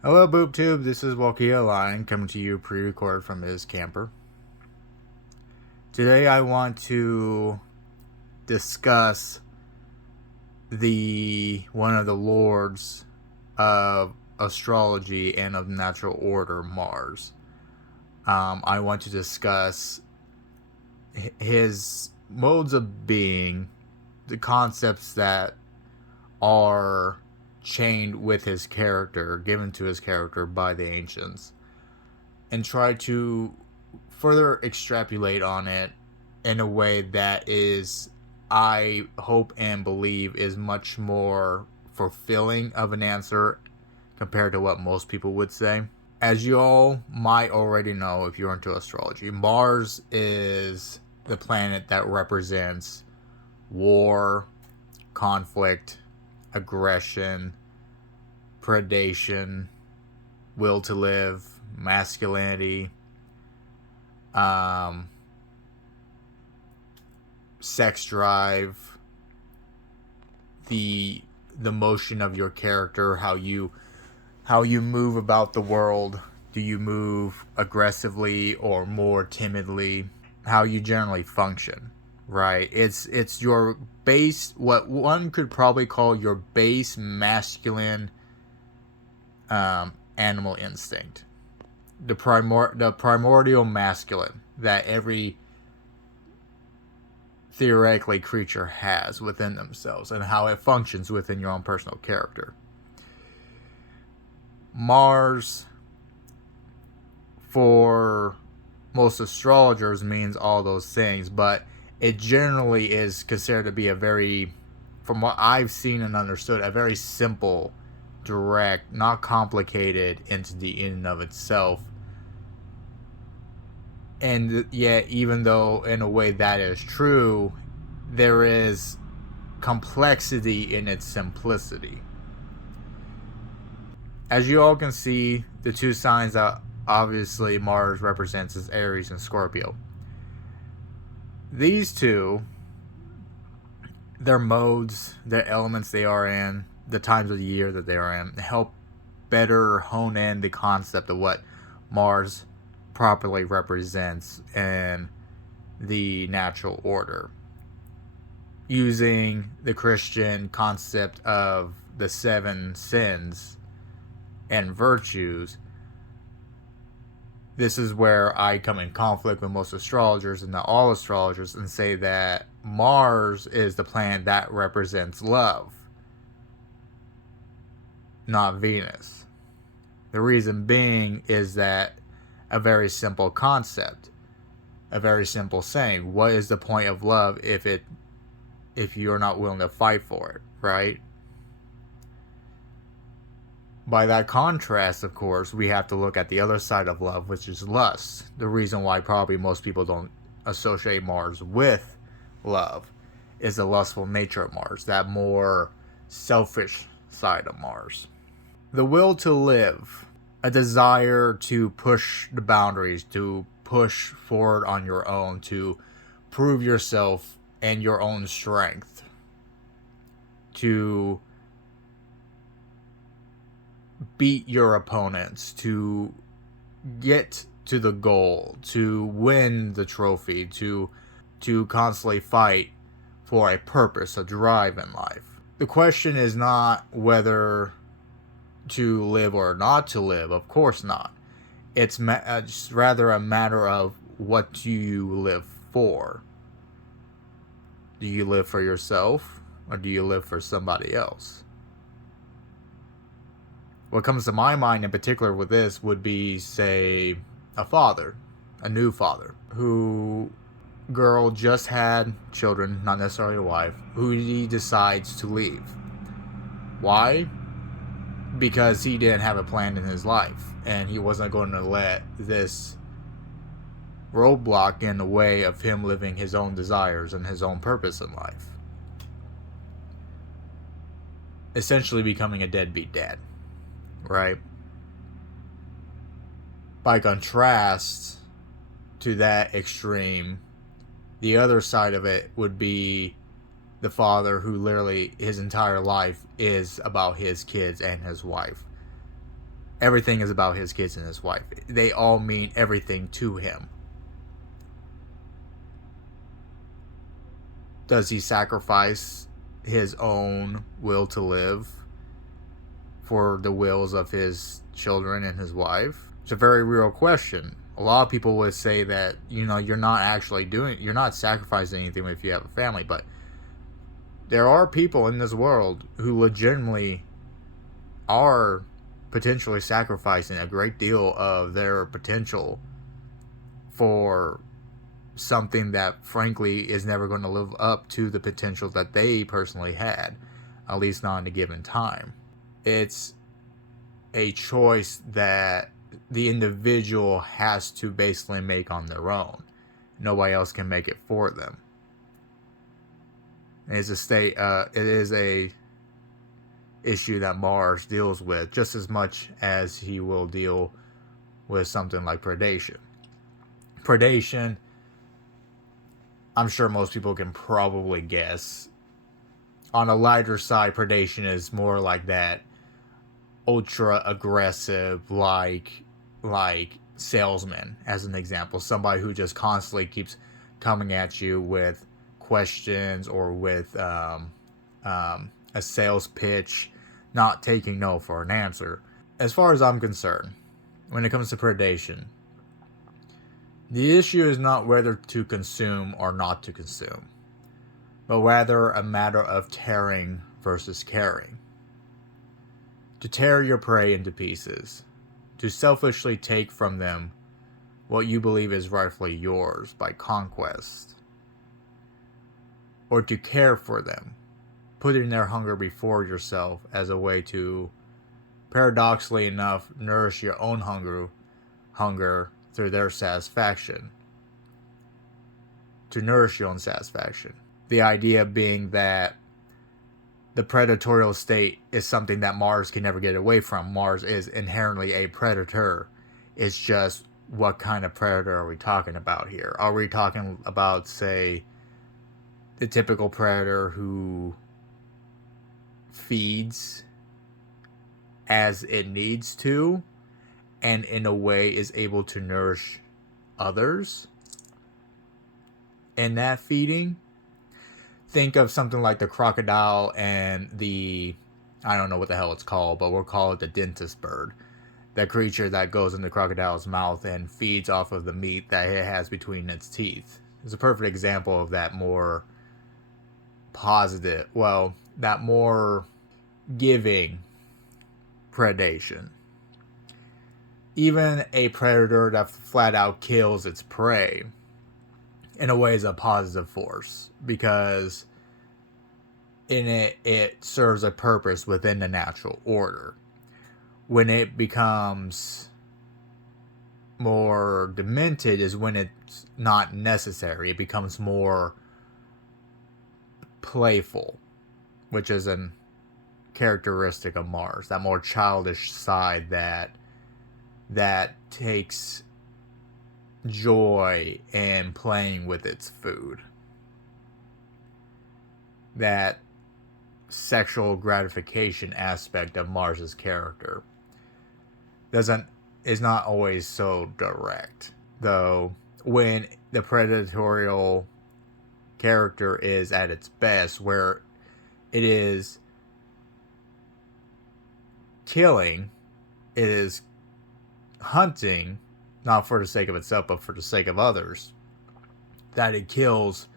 Hello, BoobTube. This is Walkia Lion coming to you pre-recorded from his camper. Today, I want to discuss the one of the lords of astrology and of natural order, Mars. I want to discuss his modes of being, the concepts that are chained with his character, given to his character by the ancients, and try to further extrapolate on it in a way that is, I hope and believe, is much more fulfilling of an answer compared to what most people would say. As you all might already know if you're into astrology, Mars is the planet that represents war, conflict, aggression, predation, will to live, masculinity, sex drive, the motion of your character, how you move about the world. Do you move aggressively or more timidly? How you generally function, right? It's your base, what one could probably call your base masculine animal instinct, the primordial masculine that every theoretically creature has within themselves, and how it functions within your own personal character. Mars, for most astrologers, means all those things, but it generally is considered to be a very, from what I've seen and understood, a very simple, direct, not complicated entity in and of itself. And yet, even though in a way that is true, there is complexity in its simplicity. As you all can see, the two signs that obviously Mars represents is Aries and Scorpio. These two, their modes, their elements they are in, the times of the year that they are in, help better hone in the concept of what Mars properly represents in the natural order. Using the Christian concept of the 7 sins and virtues, this is where I come in conflict with most astrologers and not all astrologers, and say that Mars is the planet that represents love, not Venus. The reason being is that a very simple concept, a very simple saying. What is the point of love if you're not willing to fight for it, right? By that contrast, of course, we have to look at the other side of love, which is lust. The reason why probably most people don't associate Mars with love is the lustful nature of Mars, that more selfish side of Mars. The will to live, a desire to push the boundaries, to push forward on your own, to prove yourself and your own strength, to beat your opponents, to get to the goal, to win the trophy, to constantly fight for a purpose, a drive in life. The question is not whether to live or not to live, of course not. It's rather a matter of what do you live for. Do you live for yourself, or do you live for somebody else? What comes to my mind in particular with this would be, say, a father, a new father, who girl just had children, not necessarily a wife, who he decides to leave. Why? Because he didn't have a plan in his life, and he wasn't going to let this roadblock in the way of him living his own desires and his own purpose in life. Essentially becoming a deadbeat dad, right? By contrast to that extreme, the other side of it would be the father who literally his entire life is about his kids and his wife. everything is about his kids and his wife. They all mean everything to him. Does he sacrifice his own will to live for the wills of his children and his wife? It's a very real question. A lot of people would say that, you're not sacrificing anything if you have a family, but there are people in this world who legitimately are potentially sacrificing a great deal of their potential for something that frankly is never going to live up to the potential that they personally had, at least not in a given time. It's a choice that the individual has to basically make on their own. Nobody else can make it for them. It is a issue that Mars deals with just as much as he will deal with something like predation. Predation, I'm sure most people can probably guess. On a lighter side, predation is more like that ultra aggressive, like salesman, as an example. Somebody who just constantly keeps coming at you with questions or with a sales pitch, not taking no for an answer. As far as I'm concerned, when it comes to predation, the issue is not whether to consume or not to consume, but rather a matter of tearing versus caring. To tear your prey into pieces, to selfishly take from them what you believe is rightfully yours by conquest, or to care for them, putting their hunger before yourself as a way to, paradoxically enough, nourish your own hunger through their satisfaction. To nourish your own satisfaction. The idea being that the predatorial state is something that Mars can never get away from. Mars is inherently a predator. It's just, what kind of predator are we talking about here? Are we talking about, say, the typical predator who feeds as it needs to, and in a way is able to nourish others in that feeding? Think of something like the crocodile and I don't know what the hell it's called, but we'll call it the dentist bird. That creature that goes in the crocodile's mouth and feeds off of the meat that it has between its teeth. It's a perfect example of that more that more giving predation. Even a predator that flat out kills its prey, in a way, is a positive force, because in it serves a purpose within the natural order. When it becomes more demented is when it's not necessary. It becomes more playful, which is a characteristic of Mars, that more childish side that takes joy in playing with its food. That sexual gratification aspect of Mars's character is not always so direct, though. When the predatorial character is at its best, where it is killing, it is hunting, not for the sake of itself, but for the sake of others, that it kills,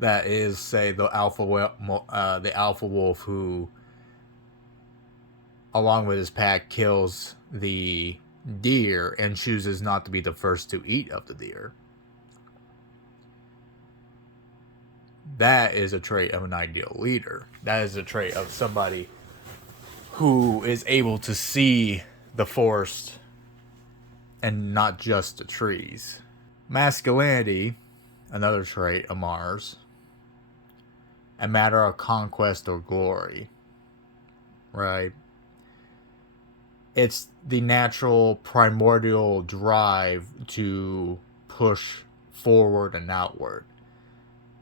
that is, say, the alpha wolf who, along with his pack, kills the deer and chooses not to be the first to eat of the deer. That is a trait of an ideal leader. That is a trait of somebody who is able to see the forest and not just the trees. Masculinity, another trait of Mars, a matter of conquest or glory, right? It's the natural primordial drive to push forward and outward.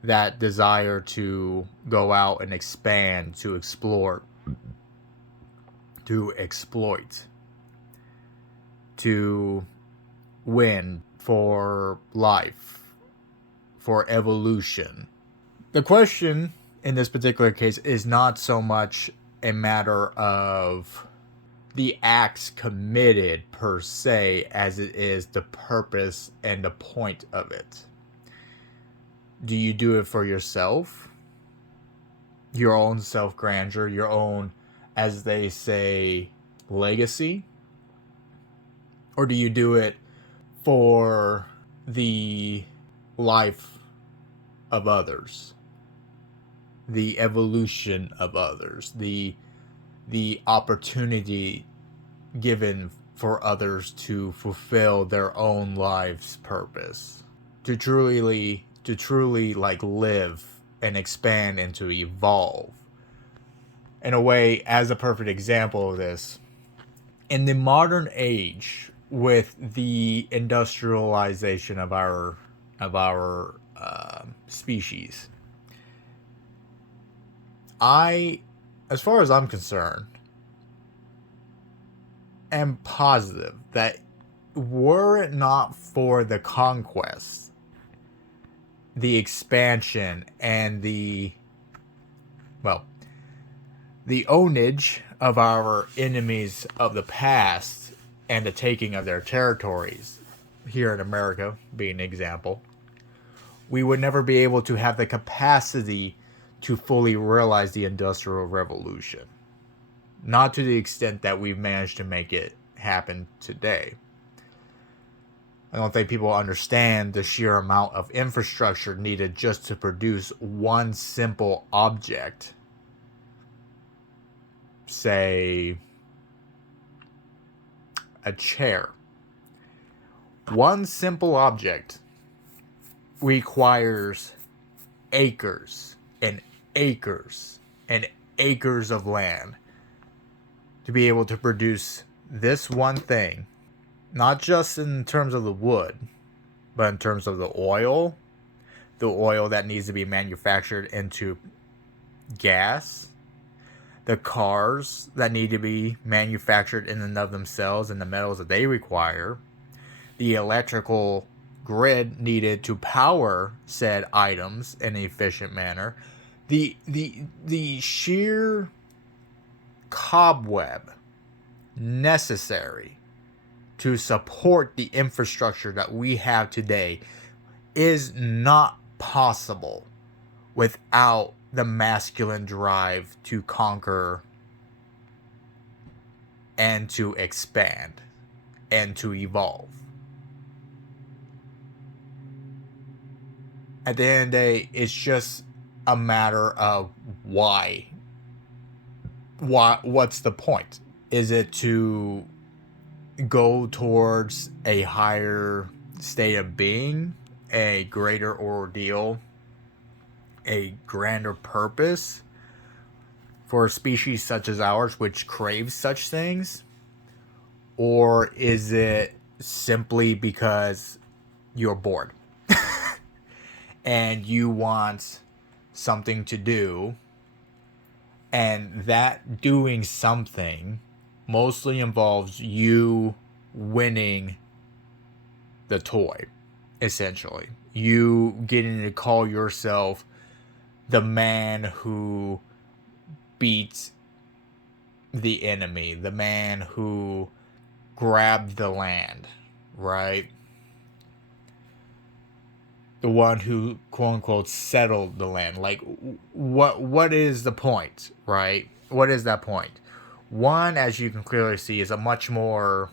That desire to go out and expand, to explore, to exploit. to win for life, for evolution. The question in this particular case is not so much a matter of the acts committed per se as it is the purpose and the point of it. Do you do it for yourself? Your own self-grandeur, your own, as they say, legacy? Or do you do it for the life of others, the evolution of others, the opportunity given for others to fulfill their own life's purpose, to truly like live and expand and to evolve? In a way, as a perfect example of this, in the modern age, with the industrialization of our species, as far as I'm concerned, am positive that were it not for the conquest, the expansion, and the ownage of our enemies of the past and the taking of their territories, here in America being an example, we would never be able to have the capacity to fully realize the Industrial Revolution. Not to the extent that we've managed to make it happen today. I don't think people understand the sheer amount of infrastructure needed just to produce one simple object. Say, a chair. One simple object requires acres and acres and acres of land to be able to produce this one thing. Not just in terms of the wood, but in terms of the oil that needs to be manufactured into gas, the cars that need to be manufactured in and of themselves and the metals that they require, the electrical grid needed to power said items in an efficient manner, the sheer cobweb necessary to support the infrastructure that we have today is not possible without the masculine drive to conquer and to expand and to evolve. At the end of the day, it's just a matter of why. What's the point? Is it to go towards a higher state of being, a greater ordeal, a grander purpose for a species such as ours, which craves such things? Or is it simply because you're bored and you want something to do, and that doing something mostly involves you winning the toy, essentially? You getting to call yourself the man who beats the enemy, the man who grabbed the land, right? The one who, quote unquote, settled the land. Like, what is the point, right? What is that point? One, as you can clearly see, is a much more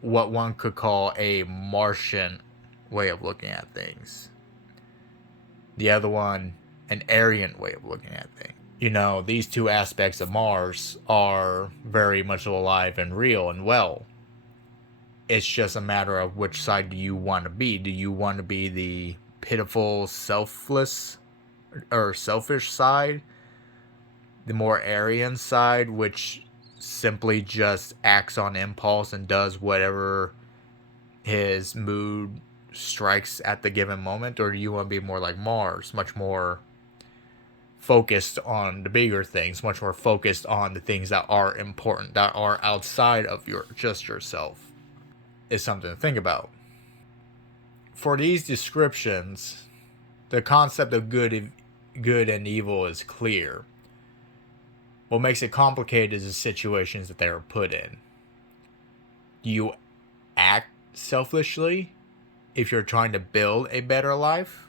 what one could call a Martian way of looking at things. The other one, an Aryan way of looking at things. You know, these two aspects of Mars are very much alive and real and well. It's just a matter of which side do you want to be. Do you want to be the pitiful, selfless, or selfish side? The more Aryan side, which simply just acts on impulse and does whatever his mood strikes at the given moment? Or do you want to be more like Mars, much more focused on the bigger things, much more focused on the things that are important, that are outside of just yourself? is something to think about. For these descriptions, the concept of good and evil is clear. What makes it complicated is the situations that they are put in. Do you act selfishly if you're trying to build a better life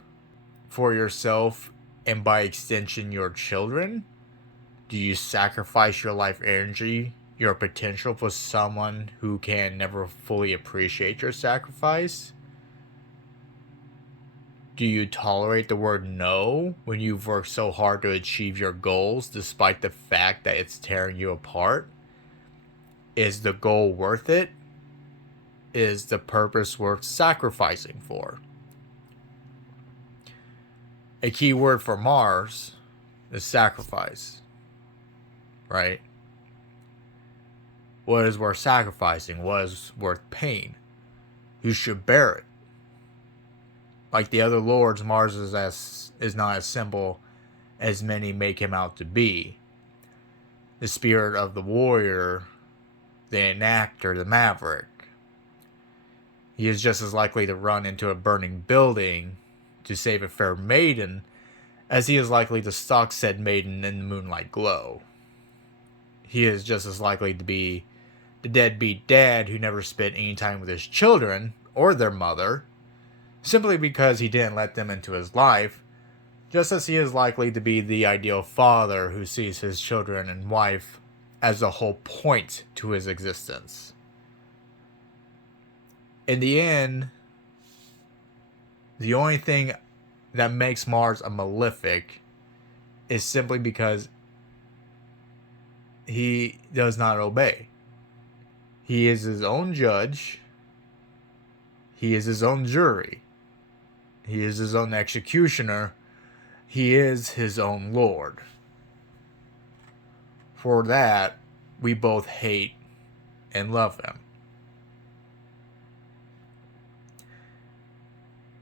for yourself and by extension your children? Do you sacrifice your life energy, your potential for someone who can never fully appreciate your sacrifice? Do you tolerate the word no when you've worked so hard to achieve your goals despite the fact that it's tearing you apart? Is the goal worth it? Is the purpose worth sacrificing for? A key word for Mars is sacrifice, right? What is worth sacrificing? What is worth pain? Who should bear it? Like the other lords, Mars is not as simple as many make him out to be. The spirit of the warrior, the enactor, the maverick. He is just as likely to run into a burning building to save a fair maiden as he is likely to stalk said maiden in the moonlight glow. He is just as likely to be the deadbeat dad who never spent any time with his children or their mother, simply because he didn't let them into his life, just as he is likely to be the ideal father who sees his children and wife as the whole point to his existence. In the end, the only thing that makes Mars a malefic is simply because he does not obey. He is his own judge. He is his own jury. He is his own executioner. He is his own lord. For that, we both hate and love him.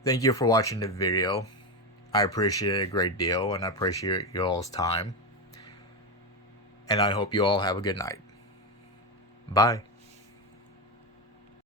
Thank you for watching the video. I appreciate it a great deal, and I appreciate you all's time. And I hope you all have a good night. Bye.